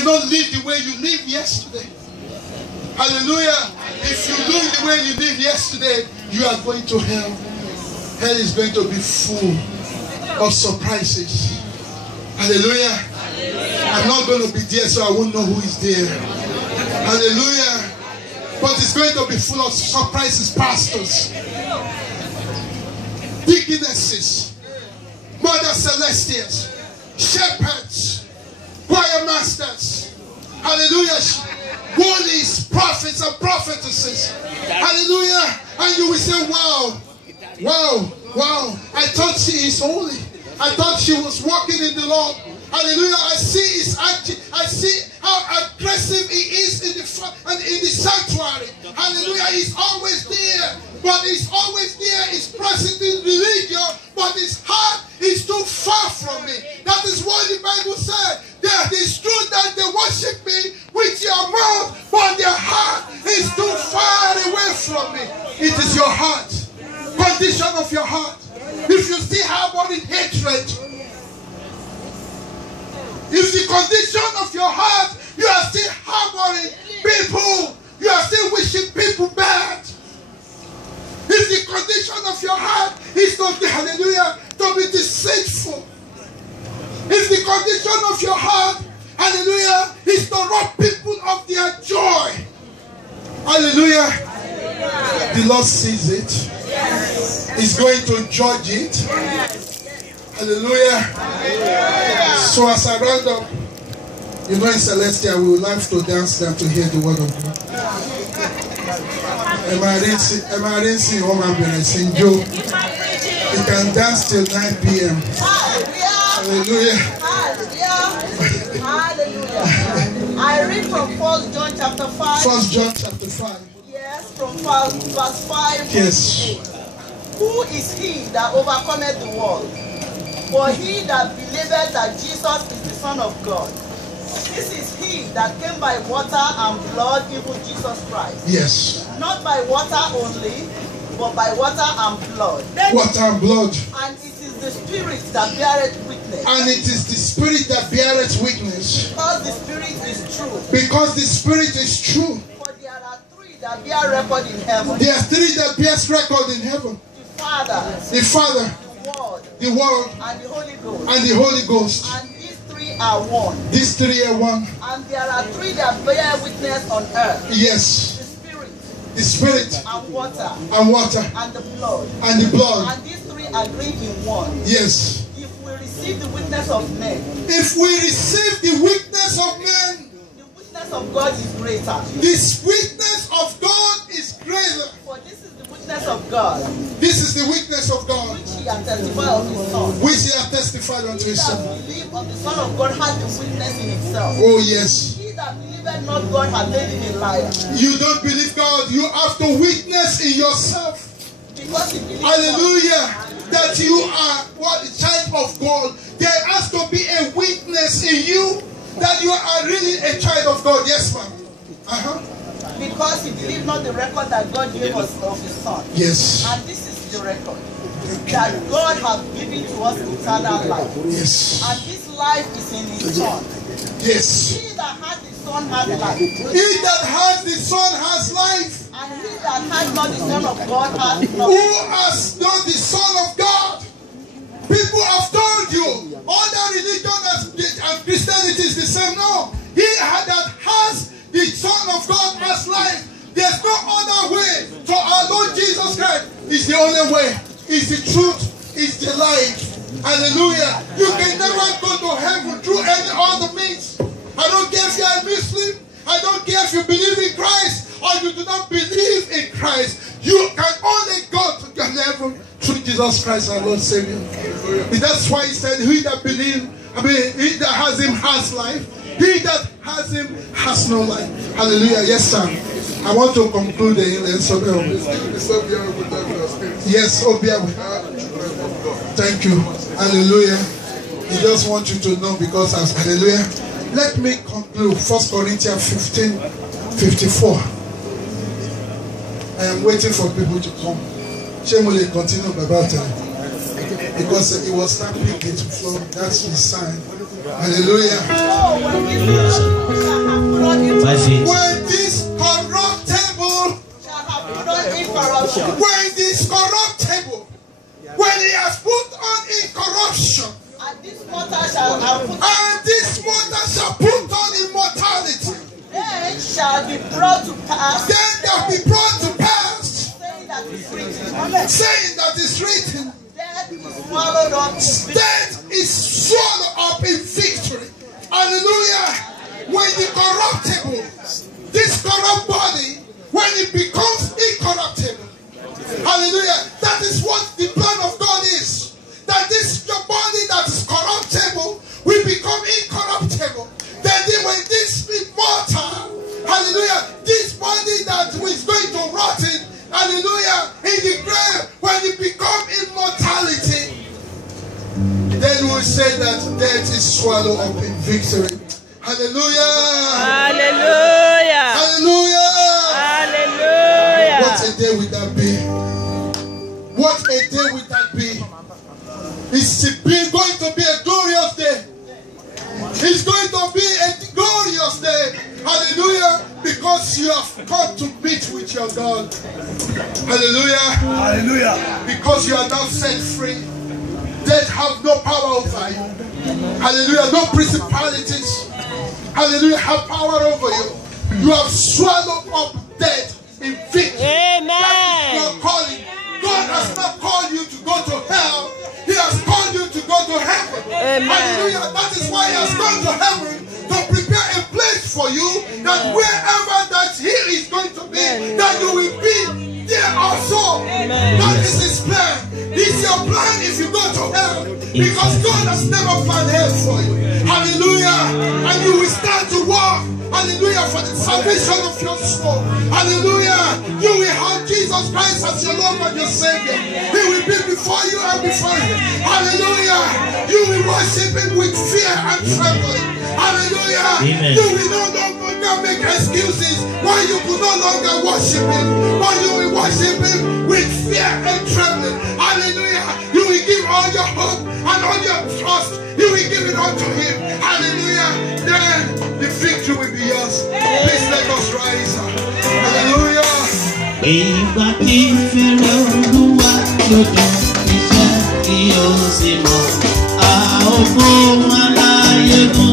cannot live the way you lived yesterday. Hallelujah. If you live the way you lived yesterday, you are going to hell. Hell is going to be full of surprises. Hallelujah. I'm not going to be there, so I won't know who is there. Hallelujah. But it's going to be full of surprises, pastors, deaconesses, Mother Celestials, shepherds, choir masters. Hallelujah. Holy prophets and prophetesses. Hallelujah. And you will say, wow, wow, wow. I thought she is holy. I thought she was walking in the Lord. Hallelujah. I see how aggressive he is in the sanctuary. Hallelujah. He's always there. But he's always there. He's present in religion. But his heart is too far from me. That is what the Bible said. That it's true that they worship me with your mouth, but their heart is too far away from me. It is your heart. Condition of your heart. If you still harboring hatred, if the condition of your heart, you are still harboring people, you are still wishing people bad. If the condition of your heart is to be, hallelujah, to be deceitful. If the condition of your heart, hallelujah, is to rob people of their joy. Hallelujah. The Lord sees it. He's going to judge it. Hallelujah. So as I round up, you know in Celestia we would like to dance down to hear the word of God. Am I rinsing home and sing Joe? You can dance till 9 p.m. Hallelujah. Hallelujah. I read from 1 John chapter 5. 1 John chapter 5. Yes, from verse 5. Yes. Who is he that overcometh the world? For he that believeth that Jesus is the Son of God. This is he that came by water and blood, even Jesus Christ. Yes. Not by water only, but by water and blood. Water and blood. And it is the Spirit that beareth witness. And it is the Spirit that beareth witness. Because the Spirit is true. Because the Spirit is true. For there are three that bear record in heaven. There are three that bears record in heaven. The Father. The Father. The Word. And the Holy Ghost. And the Holy Ghost. And these three are one. These three are one. And there are three that bear witness on earth. Yes. The Spirit. And water. And water. And the blood. And the blood. And these three agree in one. Yes. If we receive the witness of men. If we receive the witness of men. The witness of God is greater. This witness of God is greater. For this is the witness of God. This is the witness of God. Which he has testified of his Son. Which he has testified unto his Son. He that believe on the Son of God has the witness in himself. Oh yes. He that believeth not God hath made him a liar. You don't believe God. You have to witness in yourself. Because he believes. Hallelujah. That you are what the child of God. There has to be a witness in you that you are really a child of God. Yes, ma'am. Because he believed not the record that God gave us of his Son. Yes. And this is the record. That God has given to us eternal life. Yes. And this life is in his Son. Yes. He that has the Son has life. He that has the Son has life. And he that has not the Son of God has nothing. Who has not the Son of God? People have told you other religion and Christianity is the same. No. He that has the Son of God has life. There's no other way to our Lord Jesus Christ. It's the only way. It's the truth. It's the life. Hallelujah. You can never go to heaven through any other means. I don't care if you are a Muslim. I don't care if you believe in Christ or you do not believe in Christ. You can only go to heaven through Jesus Christ our Lord Savior. That's why he said, he that believes, he that has him has life. He that has him has no life. Hallelujah. Yes, sir. I want to conclude the illness of yes, Obia. Thank you. Hallelujah. He just wants you to know because of hallelujah. Let me conclude 1 Corinthians 15:54. I am waiting for people to come. Shame will continue about it. Because it was stamping into flow. That's his sign. Hallelujah. it. When this corruptible, when this corruptible, when he has put on incorruption, and this mortal shall have put, and this mortal shall put on immortality, then shall be brought to pass, then they'll be brought to pass, saying that is written, saying that is written, death is swallowed up in victory. death is swallowed up in victory. Hallelujah. When the corruptible, this corrupt body, when it becomes incorruptible, hallelujah, that is what the plan of God is. That this your body that is corruptible will become incorruptible. Then when this immortal, hallelujah, this body that is going to rot in, hallelujah, in the grave, when it becomes immortality, then we'll say that death is swallowed up in victory. Hallelujah. Hallelujah. Hallelujah. Hallelujah. What a day would that be? What a day would that be? It's going to be a glorious day. It's going to be a glorious day. Hallelujah. Because you have come to meet with your God. Hallelujah. Hallelujah. Because you are now set free. Death have no power over you. Hallelujah. No principalities. Hallelujah. Have power over you. You have swallowed up death in victory. Amen. That is your calling. God has not called you to go to hell. He has called you to go to heaven. Amen. Hallelujah. That is why he has gone to heaven to prepare a place for you, that wherever that he is going to be, that you will be there also. That is his plan. It's your plan if you go to hell, because God has never planned hell for you. Hallelujah. And you will start to walk, hallelujah, for the salvation of your soul. Hallelujah. You will have Jesus Christ as your Lord and your Savior. He will be before you and before you. Hallelujah. You will worship him with fear and trembling. Hallelujah. Amen. You will no longer make excuses why you could no longer worship him, but you will worship him with fear and trembling. Hallelujah. You will give all your hope and all your trust. You will give it unto him. Hallelujah. Then the victory will be yours. Please let us rise. Hallelujah. Ìgbà tí fẹ́rẹ̀ Olúwa lójú iṣẹ́ tí ó sì mọ̀, a ó gbóhùn aláyé mú